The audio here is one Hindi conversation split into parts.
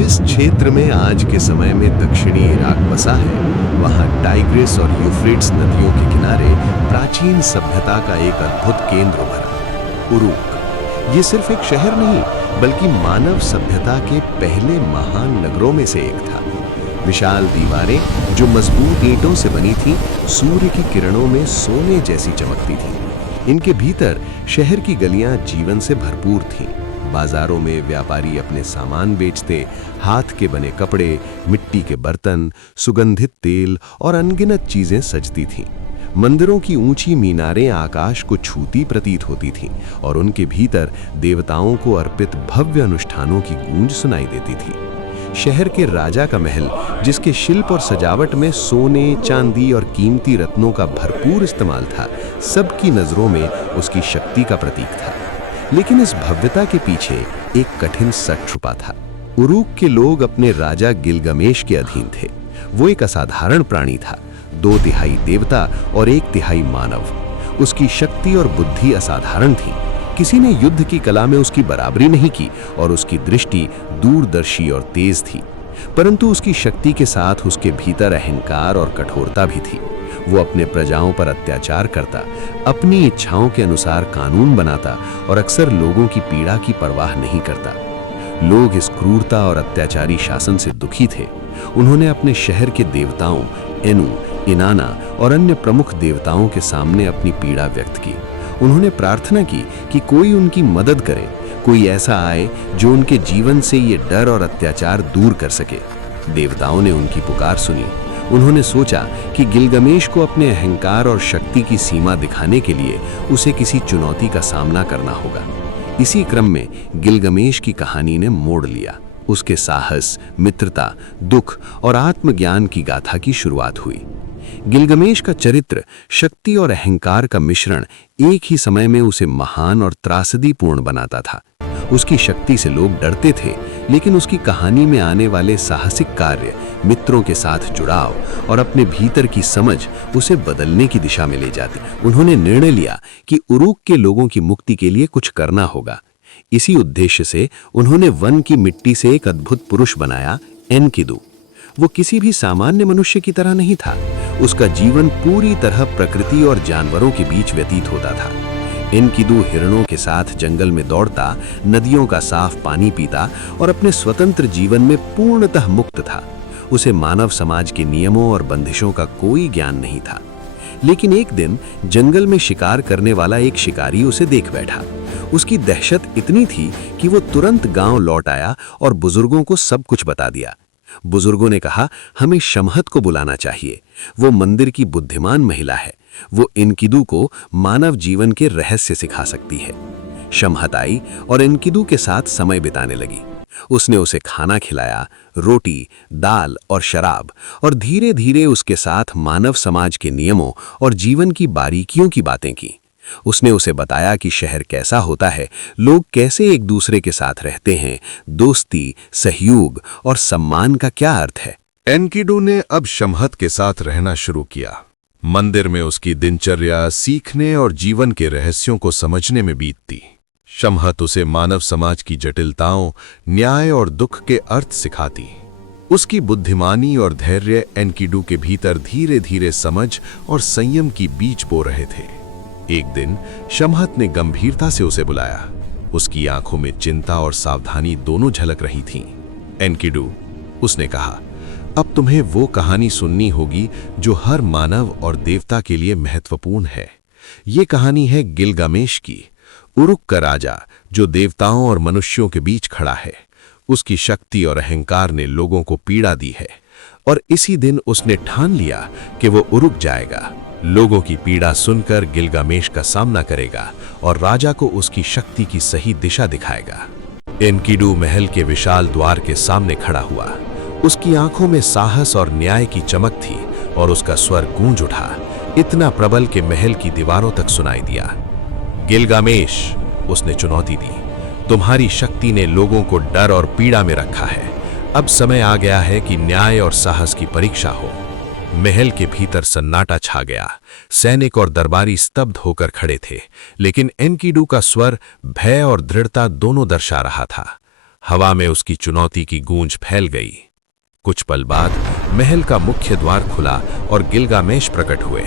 जिस क्षेत्र में आज के समय में दक्षिणी इराक बसा है, वहां टाइग्रिस और यूफ्रेट्स नदियों के किनारे प्राचीन सभ्यता का एक अद्भुत केंद्र उभरा, उरूक। ये सिर्फ एक शहर नहीं, बल्कि मानव सभ्यता के पहले महान नगरों में से एक था। विशाल दीवारें जो मजबूत ईंटों से बनी थीं, सूर्य की किरणों में सोने जैसी चमकती थीं। इनके भीतर शहर की गलियां जीवन से भरपूर थीं। बाजारों में व्यापारी अपने सामान बेचते, हाथ के बने कपड़े, मिट्टी के बर्तन, सुगंधित तेल और अनगिनत चीजें सजती थीं। मंदिरों की ऊंची मीनारें आकाश को छूती प्रतीत होती थीं और उनके भीतर देवताओं को अर्पित भव्य अनुष्ठानों की गूंज सुनाई देती थी। शहर के राजा का महल, जिसके शिल्प और सजावट में सोने, चांदी और कीमती रत्नों का भरपूर इस्तेमाल था, सबकी नजरों में उसकी शक्ति का प्रतीक था। लेकिन इस भव्यता के पीछे एक कठिन सच छुपा था। उरूक के लोग अपने राजा गिलगमेश के अधीन थे। वो एक असाधारण प्राणी था, 2 तिहाई देवता और 1 तिहाई मानव। उसकी शक्ति और बुद्धि असाधारण थी। किसी ने युद्ध की कला में उसकी बराबरी नहीं की और उसकी दृष्टि दूरदर्शी और तेज थी। परंतु उसकी शक्ति के साथ उसके भीतर अहंकार और कठोरता भी थी। वो अपने प्रजाओं पर अत्याचार करता, अपनी इच्छाओं के अनुसार कानून बनाता और अक्सर लोगों की पीड़ा की परवाह नहीं करता। लोग इस क्रूरता और अत्याचारी शासन से दुखी थे। उन्होंने अपने शहर के देवताओं एनु, इनाना और अन्य प्रमुख देवताओं के सामने अपनी पीड़ा व्यक्त की। उन्होंने प्रार्थना की कि कोई उनकी मदद करे, कोई ऐसा आए जो उनके जीवन से ये डर और अत्याचार दूर कर सके। देवताओं ने उनकी पुकार सुनी। उन्होंने सोचा कि गिलगमेश को अपने अहंकार और शक्ति की सीमा दिखाने के लिए उसे किसी चुनौती का सामना करना होगा। इसी क्रम में गिलगमेश की कहानी ने मोड़ लिया। उसके साहस, मित्रता, दुख और आत्मज्ञान की गाथा की शुरुआत हुई। गिलगमेश का चरित्र, शक्ति और अहंकार का मिश्रण एक ही समय में उसे महान और त्रासदीपूर्ण बनाता था। उसकी शक्ति से लोग डरते थे, लेकिन उसकी कहानी में आने वाले साहसिक कार्य, मित्रों के साथ जुड़ाव और अपने भीतर की समझ उसे बदलने की दिशा में ले जाती। उन्होंने निर्णय लिया कि उरूक के लोगों की मुक्ति के लिए कुछ करना होगा। इसी उद्देश्य से उन्होंने वन की मिट्टी से एक अद्भुत पुरुष बनाया, एनकिदू। वो किसी भी सामान्य मनुष्य की तरह नहीं था। उसका जीवन पूरी तरह प्रकृति और जानवरों के बीच व्यतीत होता था। एनकिदू हिरणों के साथ जंगल में दौड़ता, नदियों का साफ पानी पीता और अपने स्वतंत्र जीवन में पूर्णतः मुक्त था। उसे मानव समाज के नियमों और बंदिशों का कोई ज्ञान नहीं था। लेकिन एक दिन जंगल में शिकार करने वाला एक शिकारी उसे देख बैठा। उसकी दहशत इतनी थी कि वो तुरंत गांव लौट आया और बुजुर्गों को सब कुछ बता दिया। बुजुर्गों ने कहा, हमें शमहत को बुलाना चाहिए। वो मंदिर की बुद्धिमान महिला है। वो एनकिदू को मानव जीवन के रहस्य सिखा सकती है। शमहत आई और एनकिदू के साथ समय बिताने लगी। उसने उसे खाना खिलाया, रोटी, दाल और शराब, और धीरे धीरे उसके साथ मानव समाज के नियमों और जीवन की बारीकियों की बातें की। उसने उसे बताया कि शहर कैसा होता है, लोग कैसे एक दूसरे के साथ रहते हैं, दोस्ती, सहयोग और सम्मान का क्या अर्थ है। एनकिडू ने अब शमहत के साथ रहना शुरू किया। मंदिर में उसकी दिनचर्या सीखने और जीवन के रहस्यों को समझने में बीतती। शमहत उसे मानव समाज की जटिलताओं, न्याय और दुख के अर्थ सिखाती। उसकी बुद्धिमानी और धैर्य एनकिडू के भीतर धीरे धीरे समझ और संयम की बीज बो रहे थे। एक दिन शमहत ने गंभीरता से उसे बुलाया। उसकी आंखों में चिंता और सावधानी दोनों झलक रही थीं। एनकिडू, उसने कहा, अब तुम्हें वो कहानी सुननी होगी जो हर मानव और देवता के लिए महत्वपूर्ण है। ये कहानी है गिलगमेश की, उरूक का राजा जो देवताओं और मनुष्यों के बीच खड़ा है। उसकी शक्ति और अहंकार ने लोगों को पीड़ा दी है और इसी दिन उसने ठान लिया कि वो उरूक जाएगा, लोगों की पीड़ा सुनकर गिलगमेश का सामना करेगा और राजा को उसकी शक्ति की सही दिशा दिखाएगा। एनकिडू महल के विशाल द्वार के सामने खड़ा हुआ। उसकी आंखों में साहस और न्याय की चमक थी और उसका स्वर गूंज उठा, इतना प्रबल कि महल की दीवारों तक सुनाई दिया। गिलगमेश, उसने चुनौती दी, तुम्हारी शक्ति ने लोगों को डर और पीड़ा में रखा है। अब समय आ गया है कि न्याय और साहस की परीक्षा हो। महल के भीतर सन्नाटा छा गया। सैनिक और दरबारी स्तब्ध होकर खड़े थे, लेकिन एनकिडू का स्वर भय और दृढ़ता दोनों दर्शा रहा था। हवा में उसकी चुनौती की गूंज फैल गई। कुछ पल बाद महल का मुख्य द्वार खुला और गिलगामेश प्रकट हुए।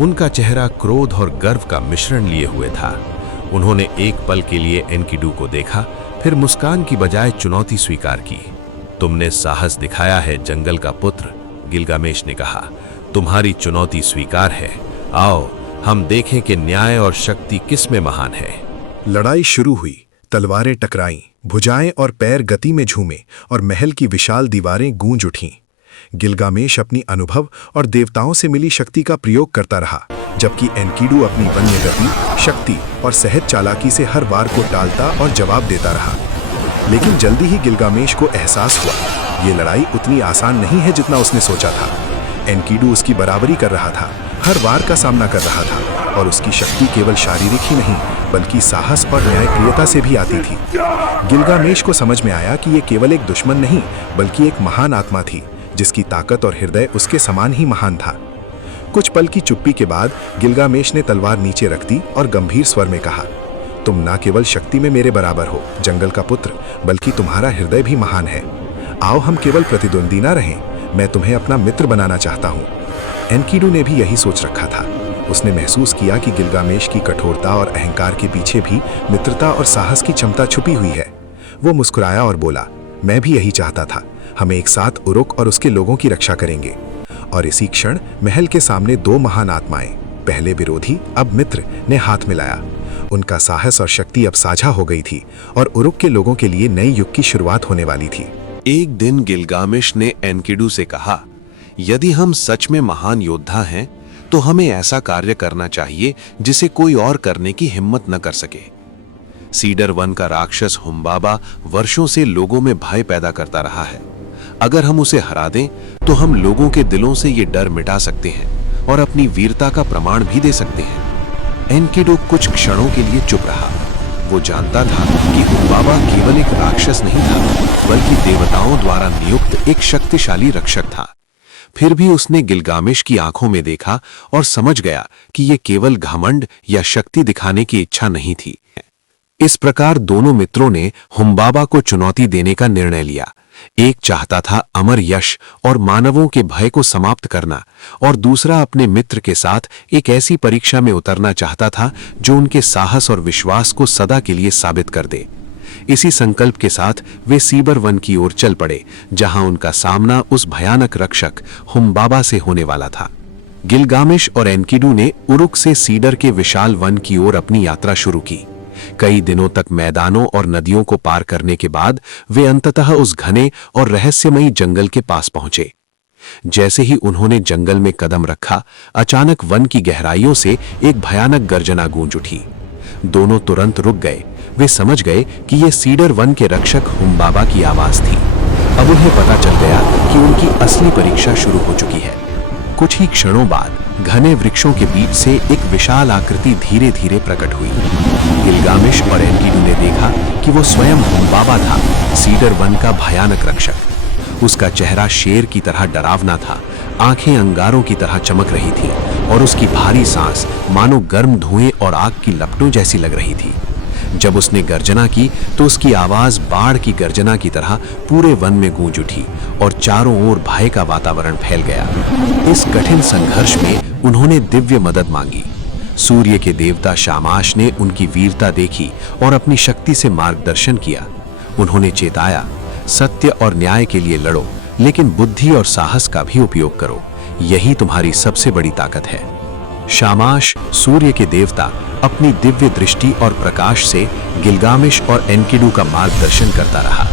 उनका चेहरा क्रोध और गर्व का मिश्रण लिए हुए था। उन्होंने एक पल के लिए एनकिडू को देखा, फिर मुस्कान की बजाय चुनौती स्वीकार की। तुमने साहस दिखाया है जंगल का पुत्र, गिलगामेश ने कहा। तुम्हारी चुनौती स्वीकार है। आओ हम देखें कि न्याय और शक्ति किस में महान है। लड़ाई शुरू हुई। तलवारें टकराईं, भुजाएं और पैर गति में झूमे और महल की विशाल दीवारें गूंज उठीं। गिलगामेश अपनी अनुभव और देवताओं से मिली शक्ति का प्रयोग करता रहा, जबकि एनकिडू अपनी वन्य गति, शक्ति और सहज चालाकी से हर वार को टालता और जवाब देता रहा। लेकिन जल्दी ही गिलगामेश को एहसास हुआ, ये लड़ाई उतनी आसान नहीं है जितना उसने सोचा था। एनकिडू उसकी बराबरी कर रहा था, हर वार का सामना कर रहा था, और उसकी शक्ति केवल शारीरिक ही नहीं बल्कि साहस और न्यायप्रियता से भी आती थी। गिलगामेश को समझ में आया कि ये केवल एक दुश्मन नहीं बल्कि एक महान आत्मा थी, जिसकी ताकत और हृदय उसके समान ही महान था। कुछ पल की चुप्पी के बाद गिलगामेश ने तलवार नीचे रख दी और गंभीर स्वर में कहा, तुम न केवल शक्ति में मेरे बराबर हो जंगल का पुत्र, बल्कि तुम्हारा हृदय भी महान है। आओ हम केवल प्रतिद्वंदी ना रहें, मैं तुम्हें अपना मित्र बनाना चाहता हूँ। एनकिडू ने भी यही सोच रखा था। उसने महसूस किया कि गिलगामेश की कठोरता और अहंकार के पीछे भी मित्रता और साहस की क्षमता छुपी हुई है। वो मुस्कुराया और बोला, मैं भी यही चाहता था। हम एक साथ उरुक और उसके लोगों की रक्षा करेंगे। और इसी क्षण महल के सामने दो महान आत्माएं, पहले विरोधी अब मित्र, ने हाथ मिलाया। उनका साहस और शक्ति अब साझा हो गई थी और उरुक के लोगों के लिए नई युग की शुरुआत होने वाली थी। एक दिन गिलगामेश ने एनकिडू से कहा, यदि हम सच में महान योद्धा हैं तो हमें ऐसा कार्य करना चाहिए जिसे कोई और करने की हिम्मत न कर सके। सीडर वन का राक्षस हुम्बाबा वर्षों से लोगों में भय पैदा करता रहा है। अगर हम उसे हरा दें तो हम लोगों के दिलों से ये डर मिटा सकते हैं और अपनी वीरता का प्रमाण भी दे सकते हैं। एनकिडू कुछ क्षणों के लिए चुप रहा। वो जानता था कि हुम्बाबा केवल एक राक्षस नहीं था बल्कि देवताओं द्वारा नियुक्त एक शक्तिशाली रक्षक था। फिर भी उसने गिलगामेश की आंखों में देखा और समझ गया कि ये केवल घमंड या शक्ति दिखाने की इच्छा नहीं थी। इस प्रकार दोनों मित्रों ने हुम्बाबा को चुनौती देने का निर्णय लिया। एक चाहता था अमर यश और मानवों के भय को समाप्त करना, और दूसरा अपने मित्र के साथ एक ऐसी परीक्षा में उतरना चाहता था जो उनके साहस और विश्वास को सदा के लिए साबित कर दे। इसी संकल्प के साथ वे सीबर वन की ओर चल पड़े, जहां उनका सामना उस भयानक रक्षक हुम्बाबा से होने वाला था। गिलगामेश और एनकिडू ने उरुक से सीडर के विशाल वन की ओर अपनी यात्रा शुरू की। कई दिनों तक मैदानों और नदियों को पार करने के बाद वे अंततः उस घने और रहस्यमयी जंगल के पास पहुंचे। जैसे ही उन्होंने जंगल में कदम रखा, अचानक वन की गहराइयों से एक भयानक गर्जना गूंज उठी। दोनों तुरंत रुक गए। वे समझ गए कि यह सीडर वन के रक्षक हुम्बाबा की आवाज थी। अब उन्हें पता चल गया कि उनकी असली परीक्षा शुरू हो चुकी है। कुछ ही क्षणों बाद घने वृक्षों के बीच से एक विशाल आकृति धीरे धीरे प्रकट हुई। गिलगामेश और एनकिडू ने देखा कि वो स्वयं हुम्बाबा था, सीडर वन का भयानक रक्षक। उसका चेहरा शेर की तरह डरावना था, आंखें अंगारों की तरह चमक रही थी और उसकी भारी सांस मानो गर्म धुएं और आग की लपटों जैसी लग रही थी। जब उसने गर्जना की तो उसकी आवाज बाढ़ की गर्जना की तरह पूरे वन में गूंज उठी और चारों ओर भय का वातावरण फैल गया। इस कठिन संघर्ष में उन्होंने दिव्य मदद मांगी। सूर्य के देवता शामाश ने उनकी वीरता देखी और अपनी शक्ति से मार्गदर्शन किया। उन्होंने चेताया, सत्य और न्याय के लिए लड़ो, लेकिन बुद्धि और साहस का भी उपयोग करो। यही तुम्हारी सबसे बड़ी ताकत है। शामाश, सूर्य के देवता, अपनी दिव्य दृष्टि और प्रकाश से गिलगामेश और एनकिडू का मार्गदर्शन करता रहा।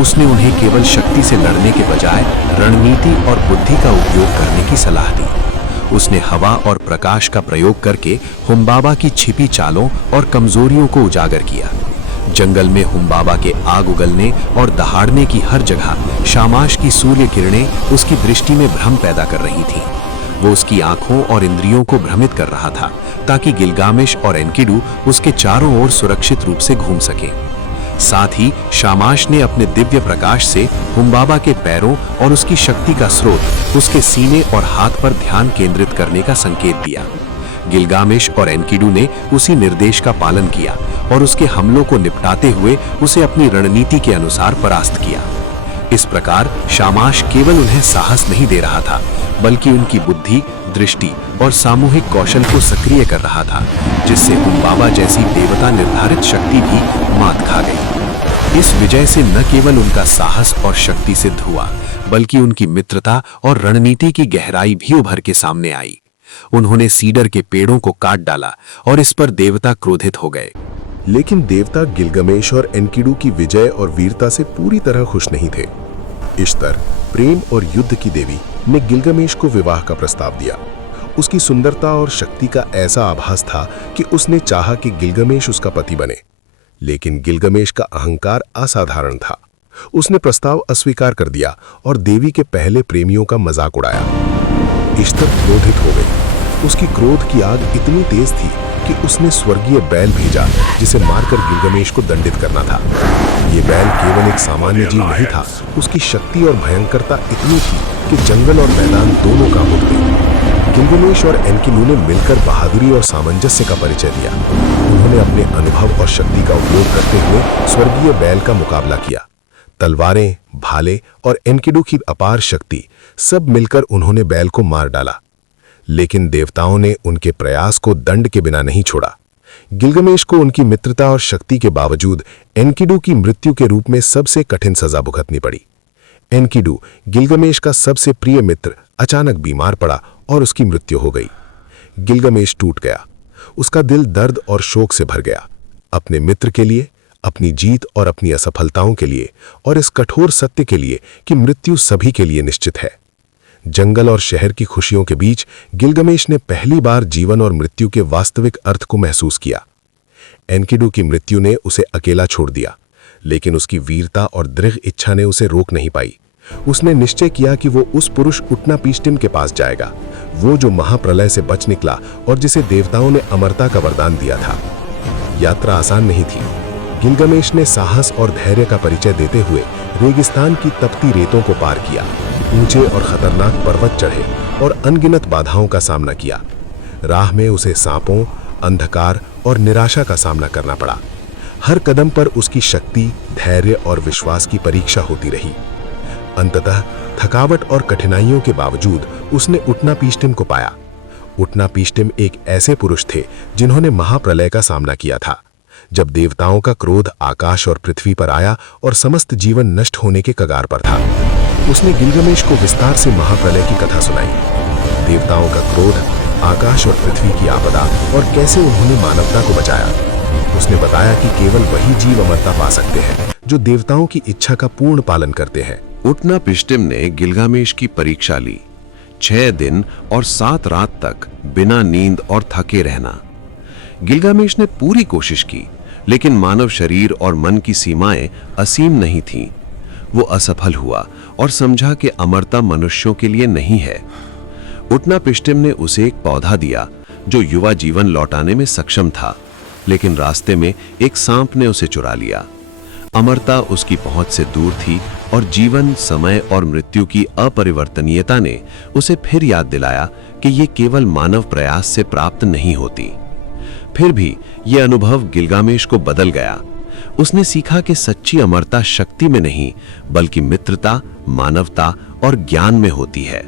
उसने उन्हें केवल शक्ति से लड़ने के बजाय रणनीति और बुद्धि का उपयोग करने की सलाह दी। उसने हवा और प्रकाश का प्रयोग करके हुम्बाबा की छिपी चालों और कमजोरियों को उजागर किया। जंगल में हुम्बाबा के आग उगलने और दहाड़ने की हर जगह शामाश की सूर्य किरणें उसकी दृष्टि में भ्रम पैदा कर रही थी। वो उसकी आंखों और इंद्रियों को भ्रमित कर रहा था ताकि गिलगामेश और एनकिडू उसके चारों ओर सुरक्षित रूप से घूम सकें। साथ ही शामाश ने अपने दिव्य प्रकाश से हुम्बाबा के पैरों और उसकी शक्ति का स्रोत उसके सीने और हाथ पर ध्यान केंद्रित करने का संकेत दिया। गिलगामेश और एनकिडू ने उसी निर्देश का पालन किया और उसके हमलों को निपटाते हुए उसे अपनी रणनीति के अनुसार परास्त किया। इस प्रकार शामाश केवल उन्हें साहस नहीं दे रहा था, बल्कि उनकी बुद्धि, दृष्टि और सामूहिक कौशल को सक्रिय कर रहा था, जिससे हुम्बाबा जैसी देवता निर्धारित शक्ति भी मात खा गई। इस विजय से न केवल उनका साहस और शक्ति सिद्ध हुआ, बल्कि उनकी मित्रता और रणनीति की गहराई भी उभर के सामने आई। उन्होंने सीडर के पेड़ों को काट डाला और इस पर देवता क्रोधित हो गए। लेकिन देवता गिलगमेश और एनकिडू की विजय और वीरता से पूरी तरह खुश नहीं थे। इश्तर, प्रेम और युद्ध की देवी, ने गिलगमेश को विवाह का प्रस्ताव दिया। उसकी सुंदरता और शक्ति का ऐसा आभास था कि उसने चाहा कि गिलगमेश उसका पति बने। लेकिन गिलगमेश का अहंकार असाधारण था। उसने प्रस्ताव अस्वीकार कर दिया और देवी के पहले प्रेमियों का मजाक उड़ाया। इश्तर क्रोधित हो गई। उसकी क्रोध की आग इतनी तेज थी कि उसने स्वर्गीय बैल भेजा, जिसे मारकर गिलगमेश को दंडित करना था। ये बैल केवल एक सामान्य जीव नहीं था। उसकी शक्ति और भयंकरता इतनी थी कि जंगल और मैदान दोनों कांप उठे। गिलगमेश और एनकिडू ने मिलकर बहादुरी और सामंजस्य का परिचय दिया। उन्होंने अपने अनुभव और शक्ति का उपयोग करते हुए स्वर्गीय बैल का मुकाबला किया। तलवारें, भाले और एनकिडू की अपार शक्ति, सब मिलकर उन्होंने बैल को मार डाला। लेकिन देवताओं ने उनके प्रयास को दंड के बिना नहीं छोड़ा। गिलगमेश को उनकी मित्रता और शक्ति के बावजूद एनकिडू की मृत्यु के रूप में सबसे कठिन सजा भुगतनी पड़ी। एनकिडू, गिलगमेश का सबसे प्रिय मित्र, अचानक बीमार पड़ा और उसकी मृत्यु हो गई। गिलगमेश टूट गया। उसका दिल दर्द और शोक से भर गया, अपने मित्र के लिए, अपनी जीत और अपनी असफलताओं के लिए, और इस कठोर सत्य के लिए कि मृत्यु सभी के लिए निश्चित है। जंगल और शहर की खुशियों के बीच गिलगमेश ने पहली बार जीवन और मृत्यु के वास्तविक अर्थ को महसूस किया। एनकिडू की मृत्यु ने उसे अकेला छोड़ दिया, लेकिन उसकी वीरता और दृढ़ इच्छा ने उसे रोक नहीं पाई। उसने निश्चय किया कि वो उस पुरुष उटनापिष्टिम के पास जाएगा, वो जो महाप्रलय से बच निकला और जिसे देवताओं ने अमरता का वरदान दिया था। यात्रा आसान नहीं थी। गिलगमेश ने साहस और धैर्य का परिचय देते हुए रेगिस्तान की तपती रेतों को पार किया, ऊंचे और खतरनाक पर्वत चढ़े और अनगिनत बाधाओं का सामना किया। राह में उसे सांपों, अंधकार और निराशा का सामना करना पड़ा। हर कदम पर उसकी शक्ति, धैर्य और विश्वास की परीक्षा होती रही। अंततः थकावट और कठिनाइयों के बावजूद उसने उटनापिष्टिम को पाया। उटनापिष्टिम एक ऐसे पुरुष थे जिन्होंने महाप्रलय का सामना किया था, जब देवताओं का क्रोध आकाश और पृथ्वी पर आया और समस्त जीवन नष्ट होने के कगार पर था। उसने गिलगमेश को विस्तार से महाप्रलय की कथा सुनाई, देवताओं का क्रोध, आकाश और पृथ्वी की आपदा और कैसे उन्होंने मानवता को बचाया। उसने बताया कि केवल वही जीव अमरता पा सकते हैं जो देवताओं की इच्छा का पूर्ण पालन करते हैं। उटनापिष्टिम ने गिलगामेश की परीक्षा ली। 6 दिन और 7 रात तक बिना नींद और थके रहना। गिलगामेश ने पूरी कोशिश की, लेकिन मानव शरीर और मन की सीमाएं असीम नहीं थीं। वो असफल हुआ और समझा कि अमरता मनुष्यों के लिए नहीं है। उटनापिष्टिम ने उसे एक पौधा दिया जो युवा जीवन लौटाने में सक्षम था, लेकिन रास्ते में एक सांप ने उसे चुरा लिया। अमरता उसकी पहुंच से दूर थी और जीवन, समय और मृत्यु की अपरिवर्तनीयता ने उसे फिर याद दिलाया कि ये केवल मानव प्रयास से प्राप्त नहीं होती। फिर भी यह अनुभव गिलगामेश को बदल गया। उसने सीखा कि सच्ची अमरता शक्ति में नहीं, बल्कि मित्रता, मानवता और ज्ञान में होती है।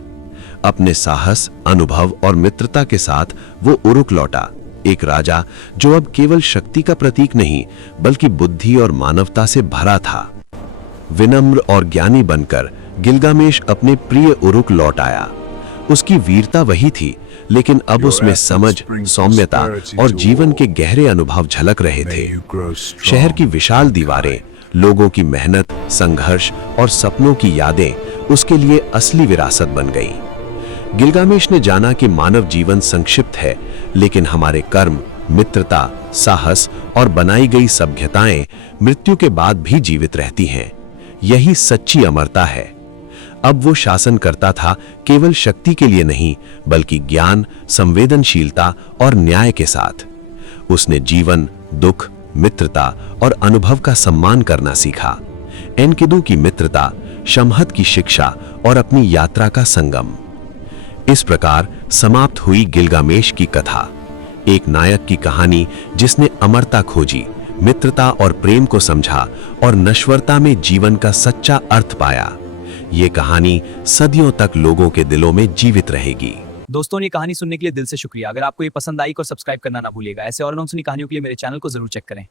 अपने साहस, अनुभव और मित्रता के साथ वो उरुक लौटा, एक राजा जो अब केवल शक्ति का प्रतीक नहीं, बल्कि बुद्धि और मानवता से भरा था। विनम्र और ज्ञानी बनकर गिलगामेश अपने प्रिय उरुक लौट आया। उसकी वीरता वही थी, लेकिन अब उसमें समझ, सौम्यता और जीवन के गहरे अनुभव झलक रहे थे। शहर की विशाल दीवारें, लोगों की मेहनत, संघर्ष और सपनों की यादें उसके लिए असली विरासत बन गईं। गिलगामेश ने जाना कि मानव जीवन संक्षिप्त है, लेकिन हमारे कर्म, मित्रता, साहस और बनाई गई सभ्यताएं मृत्यु के बाद भी जीवित रहती हैं। यही सच्ची अमरता है। अब वो शासन करता था केवल शक्ति के लिए नहीं, बल्कि ज्ञान, संवेदनशीलता और न्याय के साथ। उसने जीवन, दुख, मित्रता और अनुभव का सम्मान करना सीखा। एनकिडू की मित्रता, शमहत की शिक्षा और अपनी यात्रा का संगम। इस प्रकार समाप्त हुई गिलगामेश की कथा। एक नायक की कहानी जिसने अमरता खोजी, मित्रता और प्रेम को समझा और नश्वरता में जीवन का सच्चा अर्थ पाया। ये कहानी सदियों तक लोगों के दिलों में जीवित रहेगी। दोस्तों, ये कहानी सुनने के लिए दिल से शुक्रिया। अगर आपको ये पसंद आई तो सब्सक्राइब करना ना भूलिएगा। ऐसे और नॉन सुनी कहानियों के लिए मेरे चैनल को जरूर चेक करें।